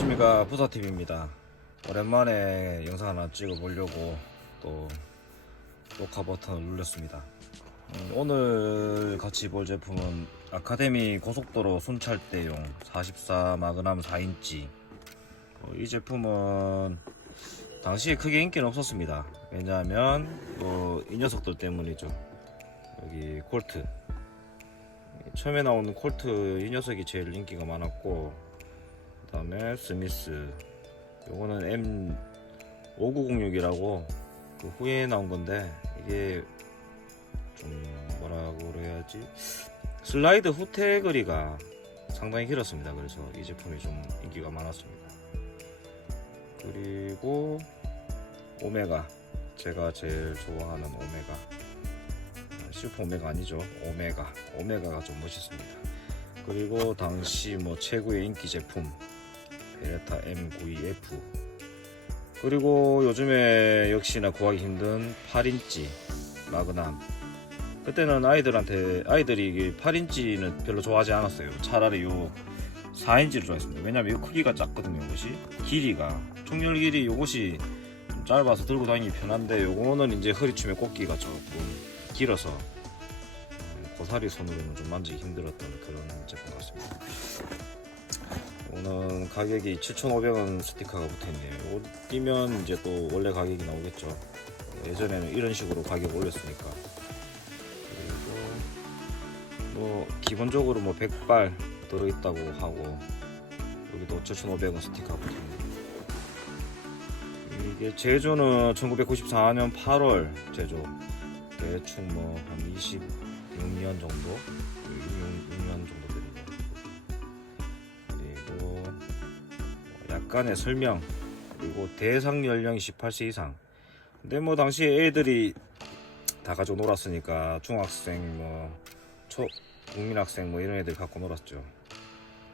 안녕하십니까, 부사팀입니다. 오랜만에 영상 하나 찍어 보려고 또 녹화 버튼을 눌렀습니다. 오늘 같이 볼 제품은 아카데미 고속도로 순찰대용 44 마그남 4인치. 이 제품은 당시에 크게 인기는 없었습니다. 왜냐하면 이 녀석들 때문이죠. 여기 콜트, 처음에 나오는 콜트 이 녀석이 제일 인기가 많았고, 그 다음에 스미스, 요거는 M5906이라고 그 후에 나온 건데, 이게 좀 뭐라고 그래야지, 슬라이드 후퇴거리가 상당히 길었습니다. 그래서 이 제품이 좀 인기가 많았습니다. 그리고 오메가, 제가 제일 좋아하는 오메가, 슈퍼 오메가 아니죠, 오메가가 좀 멋있습니다. 그리고 당시 최고의 인기 제품 베레타 M92F, 그리고 요즘에 역시나 구하기 힘든 8인치 마그남. 그때는 아이들이 8인치는 별로 좋아하지 않았어요. 차라리 요 4인치를 좋아했습니다. 왜냐면 이 크기가 작거든요. 이것이 길이가, 총열 길이 요것이 좀 짧아서 들고 다니기 편한데, 요거는 이제 허리춤에 꽂기가 조금 길어서 고사리 손으로는 좀 만지기 힘들었던 그런 제품 같습니다. 오늘 가격이 7,500원 스티커가 붙어있네요. 이거 띄면 이제 또 원래 가격이 나오겠죠. 예전에는 이런 식으로 가격 올렸으니까. 그리고 기본적으로 100발 들어있다고 하고, 여기도 7,500원 스티커가 붙어있네요. 이게 제조는 1994년 8월 제조, 대충 한 26년 정도, 6년 정도 되는 거. 그리고 약간의 설명, 그리고 대상 연령이 18세 이상. 근데 당시에 애들이 다 가지고 놀았으니까 중학생, 국민학생 이런 애들 갖고 놀았죠.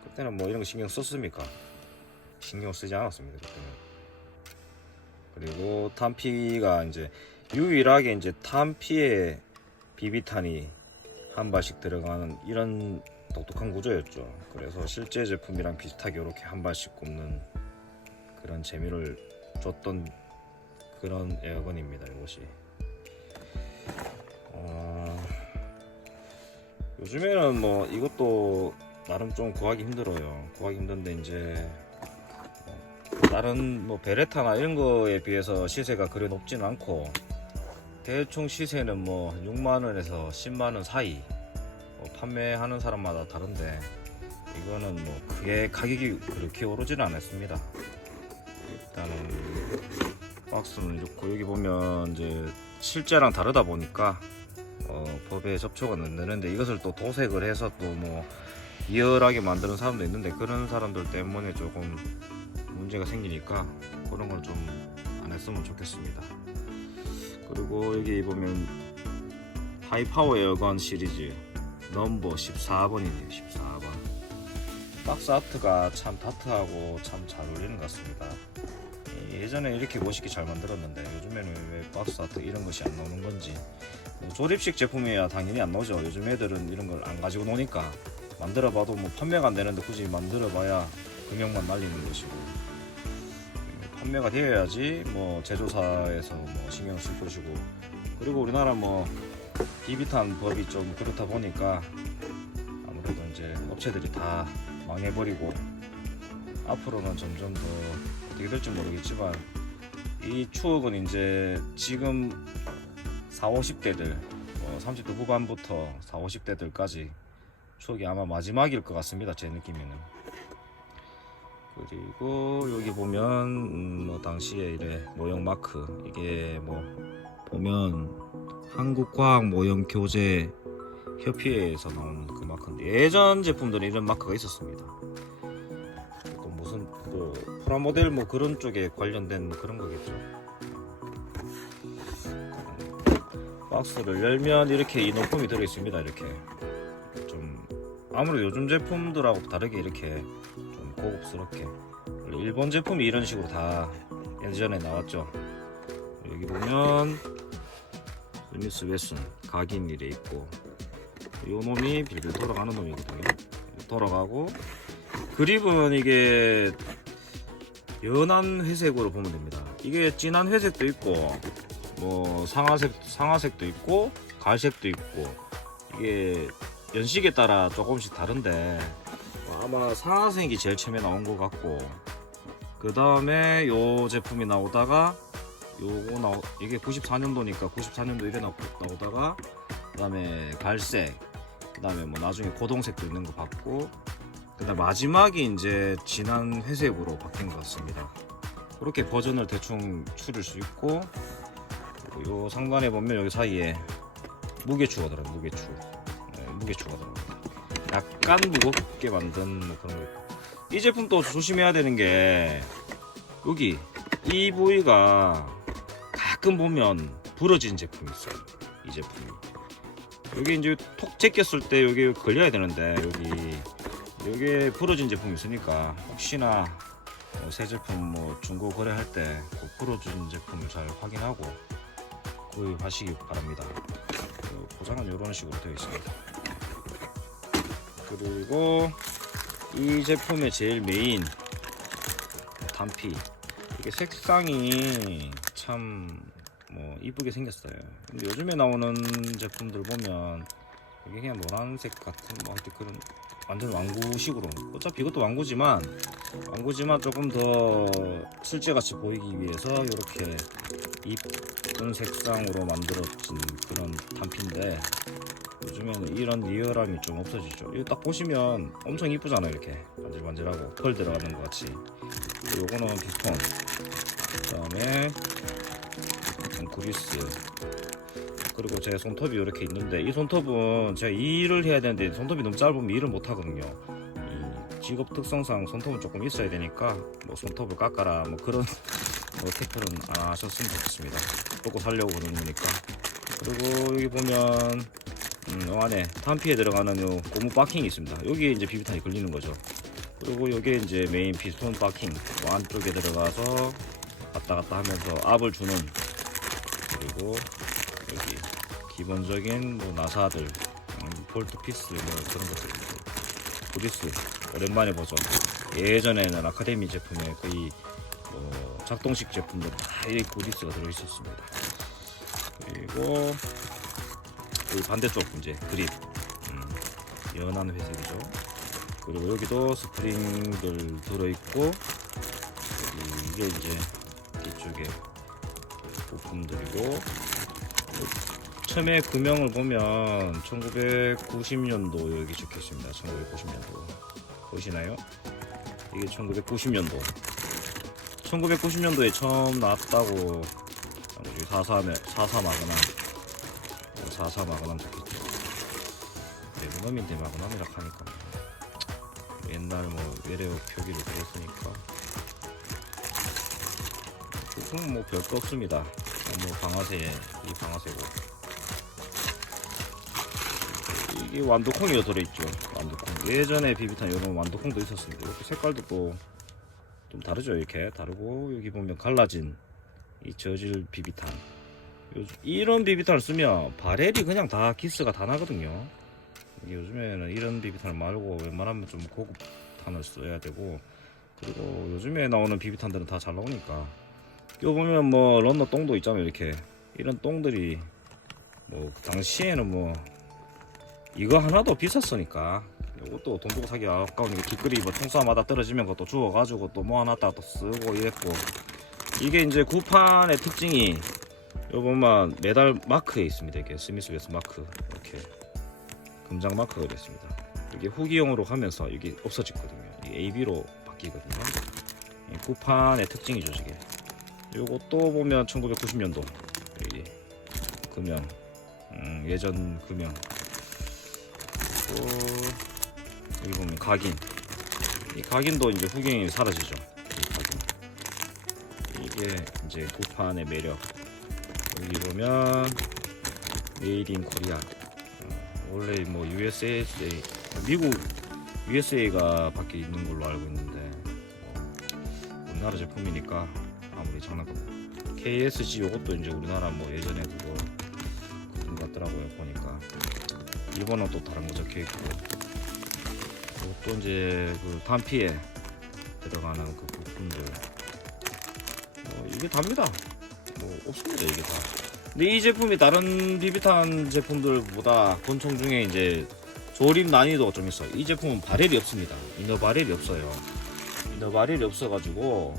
그때는 이런 거 신경 썼습니까? 신경 쓰지 않았습니다, 그때는. 그리고 탄피가 이제 유일하게 이제 탄피에 비비탄이 한 발씩 들어가는 이런 독특한 구조였죠. 그래서 실제 제품이랑 비슷하게 이렇게 한 발씩 꼽는 그런 재미를 줬던 그런 에어건입니다, 이것이. 요즘에는 이것도 나름 좀 구하기 힘들어요. 구하기 힘든데, 이제 다른 베레타나 이런 거에 비해서 시세가 그리 높지는 않고, 대충 시세는 6만원에서 10만원 사이, 판매하는 사람마다 다른데, 이거는 크게 가격이 그렇게 오르지는 않았습니다. 일단은 박스는 좋고, 여기 보면 이제 실제랑 다르다 보니까 법에 접촉은 안 되는데, 이것을 또 도색을 해서 또 리얼하게 만드는 사람도 있는데, 그런 사람들 때문에 조금 문제가 생기니까 그런 걸 좀 안 했으면 좋겠습니다. 그리고 여기 보면 하이파워 에어건 시리즈 넘버 14번이네요. 14번. 박스 아트가 참 다트하고 참 잘 어울리는 것 같습니다. 예전에 이렇게 멋있게 잘 만들었는데, 요즘에는 왜 박스 아트 이런 것이 안 나오는 건지. 조립식 제품이야 당연히 안 나오죠. 요즘 애들은 이런 걸 안 가지고 노니까, 만들어봐도 판매가 안 되는데 굳이 만들어봐야 금액만 날리는 것이고, 판매가 되어야지 제조사에서 신경 쓸 것이고. 그리고 우리나라 비비탄 법이 좀 그렇다 보니까 아무래도 이제 업체들이 다 망해버리고, 앞으로는 점점 더 어떻게 될지 모르겠지만, 이 추억은 이제 지금 40, 50대들, 30대 후반부터 40, 50대들까지 추억이 아마 마지막일 것 같습니다, 제 느낌에는. 그리고 여기 보면 당시에 이래 모형 마크, 이게 보면 한국과학모형교재 협회에서 나온 그 마크인데, 예전 제품들은 이런 마크가 있었습니다. 또 무슨 프라모델 그런 쪽에 관련된 그런 거겠죠. 박스를 열면 이렇게 이 놈품이 들어있습니다. 이렇게 좀 아무래도 요즘 제품들하고 다르게 이렇게 좀 고급스럽게, 일본 제품이 이런 식으로 다 예전에 나왔죠. 여기 보면 스미스 웨슨 각인 이래 있고, 요 놈이 빌빌 돌아가는 놈이거든요. 돌아가고, 그립은 이게 연한 회색으로 보면 됩니다. 이게 진한 회색도 있고 뭐 상아색도 있고 갈색도 있고 이게 연식에 따라 조금씩 다른데 아마 상아색이 제일 처음에 나온 것 같고 그 다음에 요 제품이 나오다가 이게 94년도니까 94년도 이래 나오다가 그 다음에 갈색 그 다음에 뭐 나중에 고동색도 있는 거 봤고 그 다음 마지막이 이제 진한 회색으로 바뀐 것 같습니다. 그렇게 버전을 대충 추릴 수 있고 요 상단에 보면 여기 사이에 무게추가 들어요. 무게추가 들어갑니다. 약간 무겁게 만든 뭐 그런 거 있고 이 제품 또 조심해야 되는 게 여기 이 부위가 가끔 보면 부러진 제품이 있어요. 이 제품이 여기 이제 톡 제꼈을 때 여기 걸려야 되는데 여기 부러진 제품이 있으니까 혹시나 새 제품 뭐 중고 거래할 때 그 부러진 제품을 잘 확인하고 구입하시기 바랍니다. 포장은 이런 식으로 되어 있습니다. 그리고 이 제품의 제일 메인 단피 이게 색상이 참 뭐 이쁘게 생겼어요. 근데 요즘에 나오는 제품들 보면 이게 그냥 노란색 같은 뭐 하여튼 그런 완전 왕구식으로 어차피 이것도 왕구지만 조금 더 실제같이 보이기 위해서 이렇게 이쁜 색상으로 만들어진 그런 단피인데 요즘에는 이런 리얼함이 좀 없어지죠. 이거 딱 보시면 엄청 이쁘잖아요. 이렇게 반질반질하고 펄 들어가는 것 같이. 요거는 피스톤 그 다음에 그리스 그리고 제 손톱이 이렇게 있는데 이 손톱은 제가 일을 해야 되는데 손톱이 너무 짧으면 일을 못 하거든요. 이 직업 특성상 손톱은 조금 있어야 되니까 뭐 손톱을 깎아라 뭐 그런 뭐 테크는 안 하셨으면 좋겠습니다. 먹고 살려고 그러는 거니까. 그리고 여기 보면 요 안에 탄피에 들어가는 요 고무 바킹이 있습니다. 여기에 이제 비비탄이 걸리는 거죠. 그리고 여기에 이제 메인 피스톤 바킹 안쪽에 들어가서 왔다 갔다 하면서 압을 주는 그리고 여기 기본적인 뭐 나사들 볼트 피스 뭐 그런 것들 그리스 오랜만에 보죠. 예전에는 아카데미 제품에 거의 작동식 제품들 다 이 그리스가 들어있었습니다. 그리고 그 반대쪽 이제 그립 연한 회색이죠. 그리고 여기도 스프링들 들어있고 이게 이제 뒤쪽에 부품들이고 처음에 구명을 보면 1990년도 여기 적혀있습니다. 1990년도 보시나요? 이게 1990년도 1990년도에 처음 나왔다고 44 마그남 적혀있죠. 레그넘인데 마그남이라 하니까 옛날 뭐 외래어 표기를 그랬으니까 부품은 뭐 별거 없습니다. 뭐 이 방아쇠고 이게 완두콩이 들어있죠. 완두콩 예전에 비비탄 이런 완두콩도 있었습니다. 이렇게 색깔도 또 좀 다르죠. 이렇게 다르고 여기 보면 갈라진 이 저질 비비탄 이런 비비탄을 쓰면 바렐이 그냥 다 기스가 다 나거든요. 요즘에는 이런 비비탄 말고 웬만하면 좀 고급 탄을 써야 되고 그리고 요즘에 나오는 비비탄들은 다 잘 나오니까 이거 보면 뭐 런너 똥도 있잖아요. 이렇게 이런 똥들이 뭐 당시에는 뭐 이거 하나도 비쌌으니까 이것도 돈 주고 사기 아까우니까 뒷글이 뭐 통수마다 떨어지면 그것도 주워가지고 또 모아놨다가 또 쓰고 이랬고 이게 이제 구판의 특징이 요 보면 메달 마크에 있습니다. 이렇게 스미스베스 마크 이렇게 금장 마크가 있습니다. 이게 후기용으로 가면서 이게 없어졌거든요. 이게 AB로 바뀌거든요. 이 구판의 특징이죠. 이게 요것도 보면 1990년도 여기 금연 예전 금연 또 여기 보면 각인 이 각인도 이제 후경이 사라지죠. 이 각인 이게 이제 구판의 매력 여기 보면 메이드 인 코리아 원래 뭐 USA 미국 USA가 밖에 있는 걸로 알고 있는데 우리나라 제품이니까 아무리 장난감 KSG 요것도 이제 우리나라 뭐 예전에 그거 그런 것 같더라고요. 보니까 일본은 또 다른 거 적혀 있고 또 이제 그 단피에 들어가는 그 부품들 이게 답니다. 뭐 없습니다 이게 다. 근데 이 제품이 다른 비비탄 제품들보다 권총 중에 이제 조립 난이도가 좀 있어요. 이 제품은 바렐이 없습니다. 이너 바렐이 없어요. 이너 바렐이 없어가지고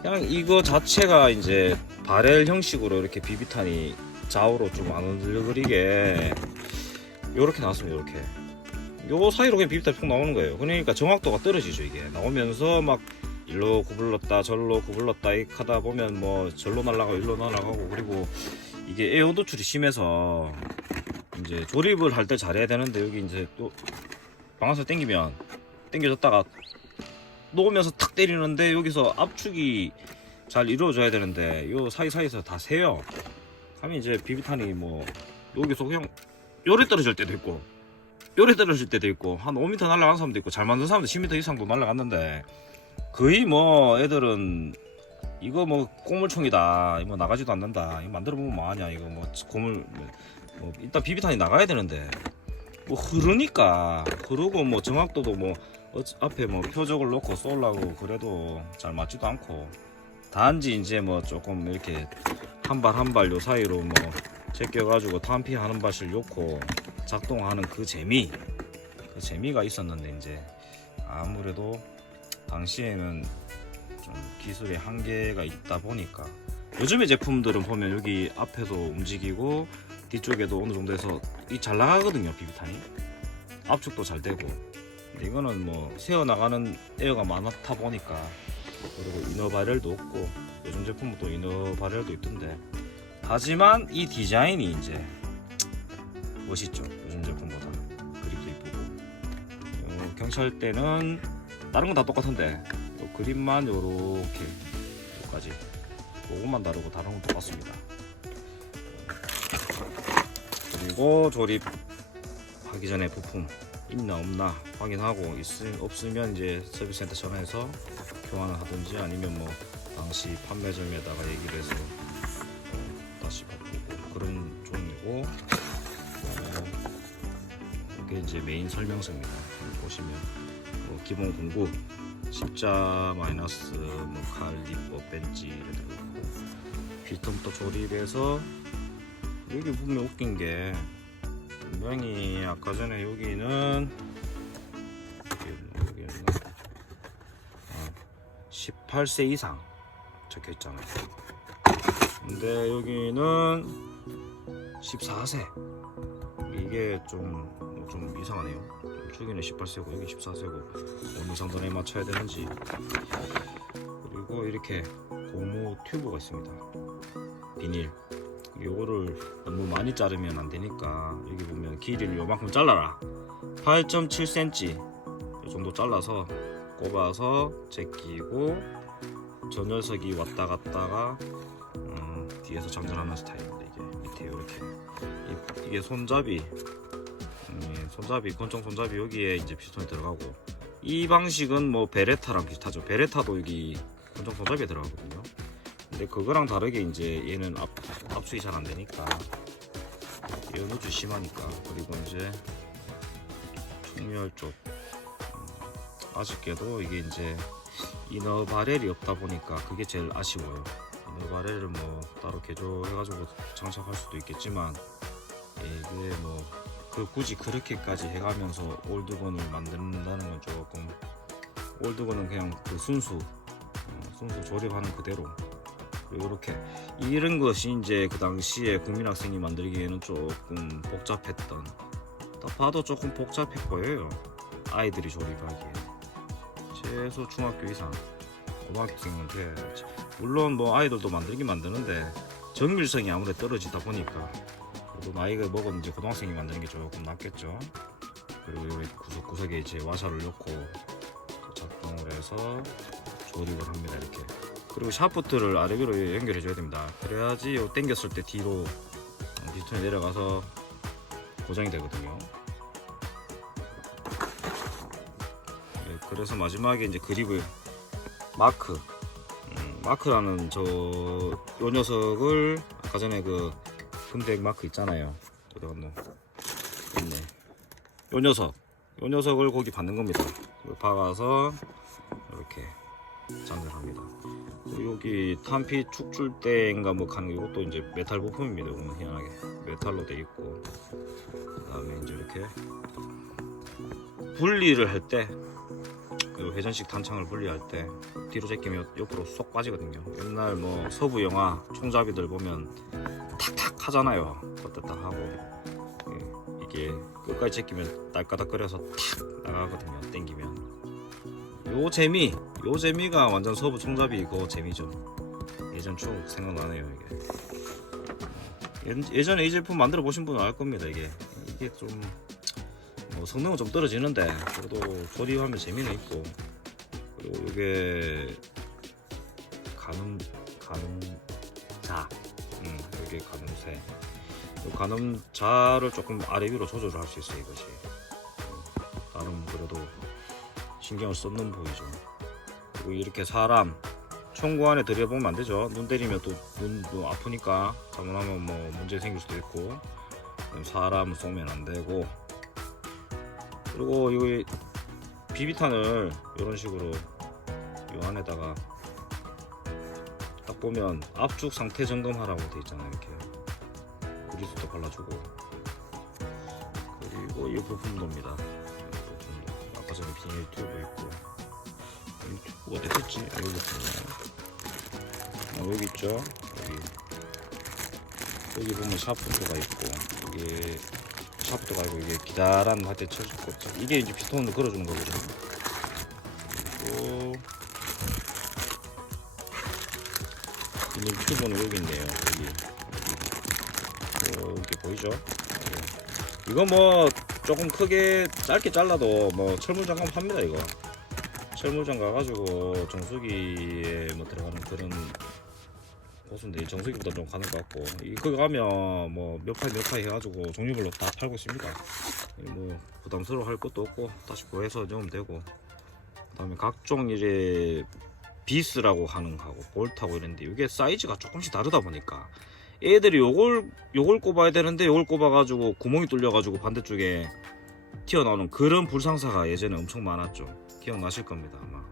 그냥 이거 자체가 이제 바렐 형식으로 이렇게 비비탄이 좌우로 좀 안 흔들거리게 요렇게 나왔습니다. 요렇게 요 사이로 그냥 비비탄이 쭉 나오는 거예요. 그러니까 정확도가 떨어지죠. 이게 나오면서 막 일로 구불렀다 절로 구불렀다 이렇게 하다 보면 뭐 절로 날아가고 일로 날아가고, 그리고 이게 에어 노출이 심해서 이제 조립을 할 때 잘해야 되는데, 여기 이제 또 방아쇠 당기면 당겨졌다가 놓으면서 탁 때리는데 여기서 압축이 잘 이루어져야 되는데 요 사이사이에서 다 새요. 하면 이제 비비탄이 뭐 여기서 그냥 요래 떨어질 때도 있고 요래 떨어질 때도 있고 한 5m 날아가는 사람도 있고, 잘 만든 사람도 10m 이상도 날아갔는데, 거의 뭐 애들은 이거 뭐 꼬물총이다, 이거 나가지도 않는다, 이거 만들어 보면 뭐하냐, 이거 뭐 고물 뭐 일단 비비탄이 나가야 되는데 뭐 흐르고 뭐 정확도도 뭐 앞에 뭐 표적을 놓고 쏘려고 그래도 잘 맞지도 않고, 단지 이제 뭐 조금 이렇게 한 발 한 발 요 사이로 뭐 제껴가지고 탄피하는 발씩 놓고 작동하는 그 재미가 있었는데, 이제 아무래도 당시에는 좀 기술의 한계가 있다 보니까, 요즘의 제품들은 보면 여기 앞에도 움직이고 뒤쪽에도 어느 정도에서 잘 나가거든요. 비비탄이 압축도 잘 되고. 근데 이거는 뭐 새어나가는 에어가 많다 보니까, 그리고 이너 바렐도 없고, 요즘 제품은 또 이너 바렐도 있던데, 하지만 이 디자인이 이제 멋있죠. 요즘 제품보다 그립도 이쁘고. 경찰대는 다른 건 다 똑같은데 요 그립만 요렇게 여기까지 요것만 다르고 다른 건 똑같습니다. 그리고 조립하기 전에 부품 있나 없나 확인하고, 없으면 이제 서비스센터 전화해서 교환을 하든지, 아니면 뭐 당시 판매점에다가 얘기를 해서 다시 바꾸고, 그런 종이고, 이게 이제 메인 설명서입니다. 보시면 뭐 기본 공구, 십자 마이너스, 뭐 칼리버, 벤치 이렇게 있고, 피스톤부터 조립해서, 여기 보면 웃긴 게 분명히 아까 전에 여기는 18세 이상 적혀 있잖아요. 근데 여기는 14세. 이게 좀 이상하네요. 저기는 18세고 여기 14세고 어느 정도에 맞춰야 되는지. 그리고 이렇게 고무 튜브가 있습니다. 비닐. 요거를 너무 많이 자르면 안 되니까, 여기 보면 길이를 요만큼 잘라라, 8.7cm 요 정도 잘라서 꼽아서 제끼고, 저 녀석이 왔다 갔다가 뒤에서 장전하는 스타일입니다. 이게 밑에 이렇게 이게 손잡이, 권총 손잡이 여기에 이제 피스톤이 들어가고, 이 방식은 뭐 베레타랑 비슷하죠. 베레타도 여기 권총 손잡이에 들어가거든요. 근데 그거랑 다르게 이제 얘는 압수이 잘 안 되니까, 에어 노출 심하니까. 그리고 이제 총열 쪽, 아쉽게도 이게 이제 이너 바렐이 없다 보니까 그게 제일 아쉬워요. 이너 바렐을 뭐 따로 개조해가지고 장착할 수도 있겠지만, 이게 뭐 굳이 그렇게까지 해가면서 올드건을 만든다는 건 조금, 올드건은 그냥 그 순수 조립하는 그대로. 이렇게 이런 것이 이제 그 당시에 국민학생이 만들기에는 조금 복잡했던, 딱 봐도 조금 복잡해 보여요. 아이들이 조립하기에 최소 중학교 이상, 고등학생은 돼야지. 물론 뭐 아이들도 만들긴 만드는데 정밀성이 아무래도 떨어지다 보니까, 그래도 나이가 먹은 이제 고등학생이 만드는 게 조금 낫겠죠. 그리고 여기 구석구석에 이제 와샤를 넣고 작동을 해서 조립을 합니다. 이렇게. 그리고 샤프트를 아래 위로 연결해 줘야 됩니다. 그래야지 요 당겼을 때 뒤로 피스톤이 내려가서 고정이 되거든요. 네, 그래서 마지막에 이제 그립을 마크라는 요 녀석을, 아까 전에 그 금색 마크 있잖아요. 어디 갔노? 있네. 요 녀석을 거기 받는 겁니다. 박아서 이렇게 장전합니다. 여기 탄피 축출대인가 뭐 가는 이것도 이제 메탈 부품입니다. 이거는 희한하게 메탈로 돼 있고, 그다음에 이제 이렇게 분리를 할 때, 회전식 탄창을 분리할 때 뒤로 제끼면 옆으로 쏙 빠지거든요. 옛날 뭐 서부 영화 총잡이들 보면 탁탁 하잖아요. 그때 딱 하고, 이게 끝까지 제끼면 딸까닥거려서 탁 나가거든요. 당기면. 요 재미가 완전 서부 총잡이 그 재미죠. 예전 추억 생각나네요. 이게 예전에 이 제품 만들어 보신 분은 알 겁니다. 이게 좀 성능은 좀 떨어지는데 그래도 조립하면 재미는 있고, 그리고 이게 가늠자, 이게 가늠쇠, 가늠자를 조금 아래 위로 조절을 할 수 있어요. 이것이 나름 그래도 신경을 썼는 보이죠. 그리고 이렇게 사람 총구 안에 들여보면 안 되죠. 눈 때리면 또 눈도 아프니까 잘못하면 뭐 문제 생길 수도 있고, 사람 쏘면 안 되고, 그리고 이 비비탄을 이런 식으로 이 안에다가 딱 보면 압축 상태 점검하라고 돼 있잖아요. 이렇게 그리스도 발라주고, 그리고 이 부품도입니다. 부품도 아까 전에 비닐 튜브 있고, 이 튜브가 어디 있었지? 여기 있네. 여기 있죠. 여기 보면 샤프트가 있고, 이게 샤프트가 아니고 이게 기다란 한테 쳐주고, 이게 이제 피스톤으로 걸어주는 거거든요. 그리고 비닐 튜브는 여기 있네요. 여기 보이죠? 이거 뭐 조금 크게 짧게 잘라도 뭐 철물장갑 팝니다. 이거 철물장 가가지고 정수기에 뭐 들어가는 그런 보수인데, 정수기보다 좀 가는 것 같고, 그거 가면 뭐 몇 파이 해가지고 종류별로 다 팔고 있습니다. 뭐 부담스러워 할 것도 없고 다시 구해서 넣으면 되고, 그 다음에 각종 이제 비스라고 하는 거하고 볼트하고 이런데 이게 사이즈가 조금씩 다르다 보니까 애들이 요걸 꼽아야 되는데 요걸 꼽아가지고 구멍이 뚫려가지고 반대쪽에 튀어나오는 그런 불상사가 예전에 엄청 많았죠. 기억나실 겁니다 아마.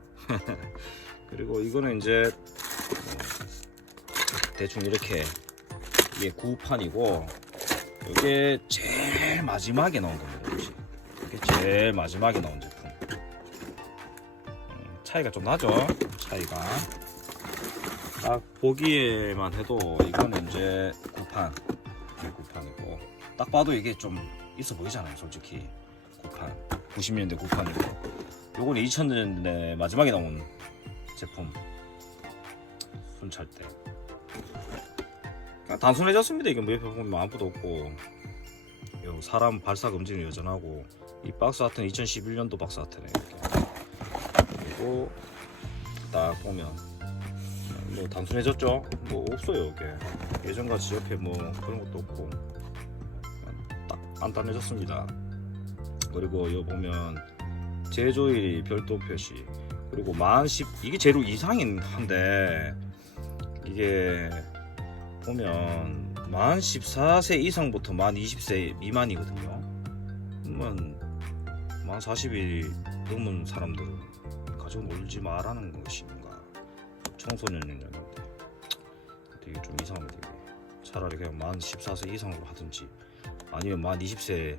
그리고 이거는 이제 대충 이렇게, 이게 구판이고, 이게 제일 마지막에 나온 겁니다. 이게 제일 마지막에 나온 제품. 차이가 좀 나죠? 차이가 딱 보기에만 해도 이거는 이제 구판이고, 딱 봐도 이게 좀 있어 보이잖아요. 솔직히 구판 90년대 구판이고, 요건 2000년대 마지막에 나온 제품. 순찰 때 단순해졌습니다. 이게 뭐 옆에 보면 아무도 없고, 사람 발사 금지는 여전하고, 이 박스 아트는 2011년도 박스 아트네. 이렇게. 그리고 딱 보면 뭐 단순해졌죠. 뭐 없어요. 이게 예전같이 옆에 뭐 그런 것도 없고 딱 간단해졌습니다. 그리고 여기 보면 제조일이 별도 표시, 그리고 만 10, 이게 제일 이상인 한데, 이게 보면 만 14세 이상부터 만 20세 미만이거든요. 그러면 만 40이 넘은 사람들은 가지고 놀지 말라는 것인가, 청소년이냐는데 되게 좀 이상합니다. 이게 차라리 그냥 만 14세 이상으로 하든지, 아니면 만 20세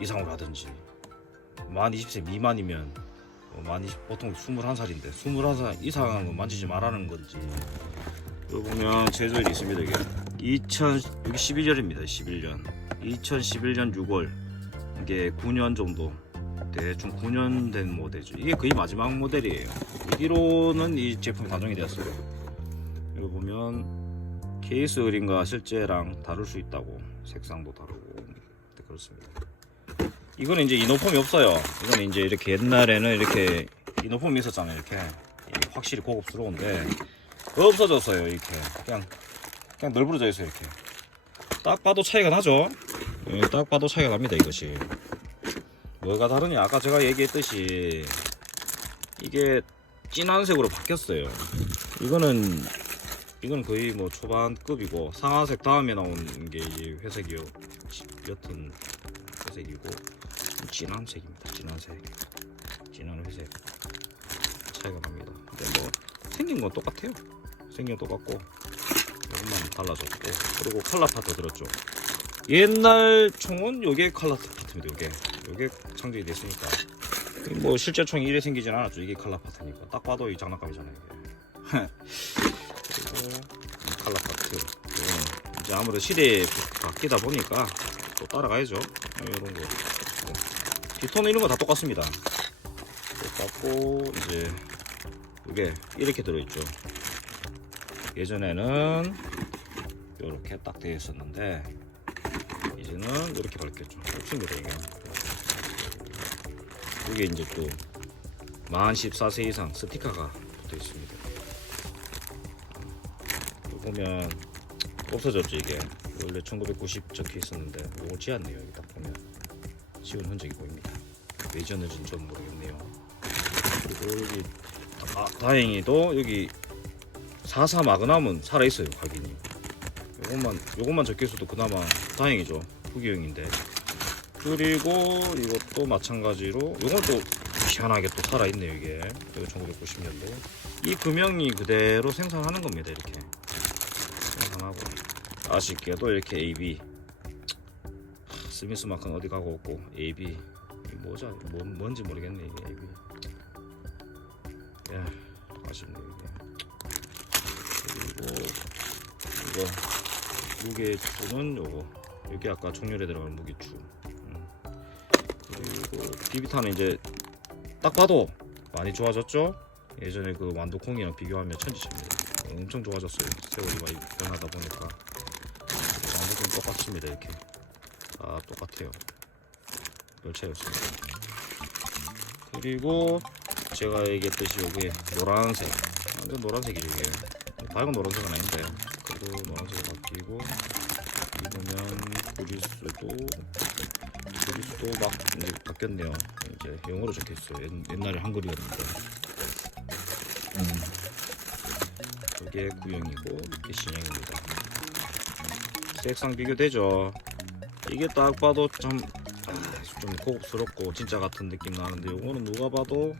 이상으로 하든지, 만 20세 미만이면 보통 21살인데 21살 이상은 만지지 말라는 건지. 여기 보면 제조일이 있습니다. 이게 11월입니다. 11년 2011년 6월, 이게 9년 정도, 대충 9년 된 모델이죠. 이게 거의 마지막 모델이에요. 이 뒤로는 이 제품이 단종이 되었어요. 여기 보면 케이스 그림과 실제랑 다를 수 있다고, 색상도 다르고 그렇습니다. 이거는 이제 이노폼이 없어요. 이거는 이제 이렇게 옛날에는 이렇게 이노폼이 있었잖아요. 이렇게 확실히 고급스러운데 없어졌어요. 이렇게 그냥 널브러져 있어요. 이렇게 딱 봐도 차이가 나죠. 딱 봐도 차이가 납니다. 이것이 뭐가 다르냐, 아까 제가 얘기했듯이 이게 진한 색으로 바뀌었어요. 이거는 거의 뭐 초반급이고, 상아색 다음에 나온 게 이제 회색이요. 옅은 회색이고 진한 색입니다. 진한 회색 차이가 납니다. 근데 뭐 생긴 건 똑같아요. 생긴 건 똑같고 이것만 달라졌고, 그리고 칼라 파트 들었죠. 옛날 총은 요게 칼라 파트입니다. 요게 창정이 됐으니까 뭐 실제 총이 이래 생기진 않았죠. 이게 칼라 파트니까 딱 봐도 이 장난감이잖아요 이게. 그리고 칼라 파트 이제 아무래도 시대에 바뀌다 보니까 또 따라가야죠. 이런 거 비토는 이런 거 다 똑같습니다. 똑같고 이제 이게 이렇게 들어있죠. 예전에는 이렇게 딱 되어 있었는데 이제는 이렇게 바뀌었죠. 없습니다 이게. 이게 이제 또 만 14세 이상 스티커가 붙어 있습니다. 보면 없어졌죠. 이게 원래 1990 적혀 있었는데 이걸 지웠네요. 여기 딱 보면 지운 흔적이 보입니다. 왜 지웠는지는 좀 모르겠네요. 그리고 여기 다행히도 여기 44 마그남은 살아있어요. 각인이 요것만 적혀 있어도 그나마 다행이죠. 후기용인데. 그리고 이것도 마찬가지로 요것도 희한하게 또 살아있네요. 이게 1990년도 이 금형이 그대로 생산하는 겁니다. 이렇게 생산하고 아쉽게도 이렇게 AB 스미스 마크는 어디 가고 없고 AB 뭐죠? 뭔지 모르겠네. 이게 AB 야 아쉽네. 이게 그리고 이거 무게추는 요게 아까 총열에 들어간 무게추. 그리고 비비탄은 이제 딱 봐도 많이 좋아졌죠. 예전에 그 완도콩이랑 비교하면 천지차입니다. 엄청 좋아졌어요. 세월이 많이 변하다 보니까 장목은 똑같습니다. 이렇게 똑같아요. 별 차이 없습니다. 그리고 제가 얘기했듯이 여기 노란색, 완전 노란색이죠. 이게 밝은 노란색은 아닌데 그래도 노란색으로 바뀌고, 이보면 그리스도 막 이제 바뀌었네요. 이제 영어로 적혀 있어요. 옛날에 한글이었는데. 이게 구형이고 이게 신형입니다. 색상 비교되죠. 이게 딱 봐도 좀 고급스럽고 진짜 같은 느낌 나는데 요거는 누가 봐도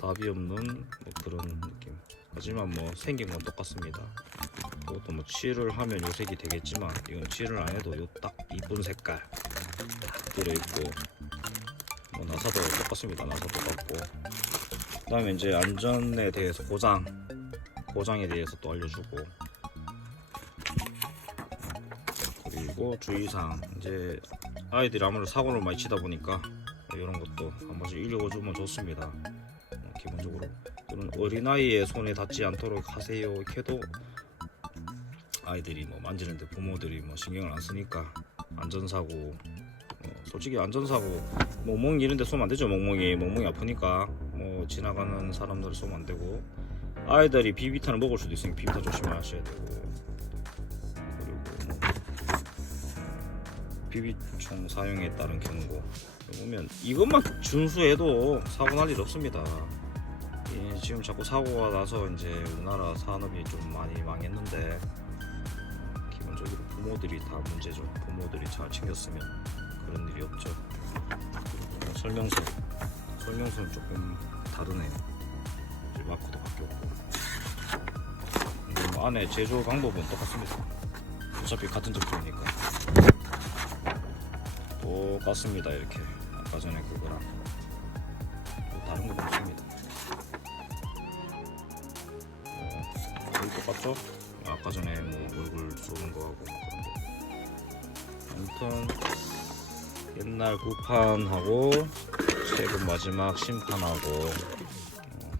답이 없는 뭐 그런 느낌. 하지만 뭐 생긴 건 똑같습니다. 그것도 뭐 칠을 하면 요 색이 되겠지만 이건 칠을 안 해도 요 딱 이쁜 색깔 딱 들어있고, 뭐 나사도 똑같습니다. 나사 똑같고. 그 다음에 이제 안전에 대해서 고장에 대해서 또 알려주고, 그리고 주의사항, 이제 아이들이 아무래도 사고를 많이 치다 보니까 이런 것도 한 번씩 읽어주면 좋습니다. 기본적으로 또는 어린아이의 손에 닿지 않도록 하세요 이렇게 해도 아이들이 뭐 만지는데 부모들이 뭐 신경을 안 쓰니까 안전사고, 솔직히 안전사고 멍멍이 이런데 쏘면 안 되죠. 멍멍이 아프니까 뭐 지나가는 사람들 쏘면 안 되고, 아이들이 비비탄을 먹을 수도 있으니까 비비탄 조심하셔야 되고, 그리고 뭐 비비총 사용에 따른 경고 보면 이것만 준수해도 사고 날 일 없습니다. 지금 자꾸 사고가 나서 이제 우리나라 산업이 좀 많이 망했는데 기본적으로 부모들이 다 문제죠. 부모들이 잘 챙겼으면 그런 일이 없죠. 그리고 설명서는 조금 다르네요. 이제 마크도 바뀌었고, 뭐 안에 제조 방법은 똑같습니다. 어차피 같은 제품이니까 똑같습니다. 이렇게 아까 전에 그거랑 또 다른 건 없습니다. 거의 똑같죠? 아까 전에 뭐 얼굴 쏘는 거하고 그런 거. 아무튼 옛날 구판하고 최근 마지막 심판하고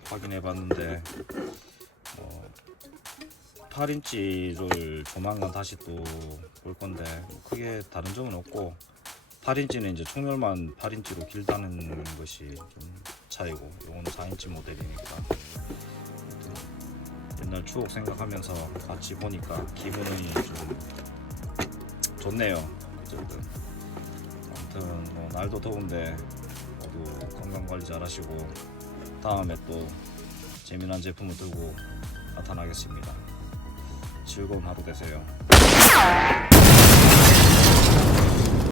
확인해봤는데 8인치를 조만간 다시 또 볼 건데 크게 다른 점은 없고, 8인치는 이제 총열만 8인치로 길다는 것이 좀 차이고, 이건 4인치 모델이니까 옛날 추억 생각하면서 같이 보니까 기분이 좀 좋네요. 어쨌든 아무튼 뭐 날도 더운데 모두 건강관리 잘 하시고 다음에 또 재미난 제품을 들고 나타나겠습니다. 즐거운 하루 되세요.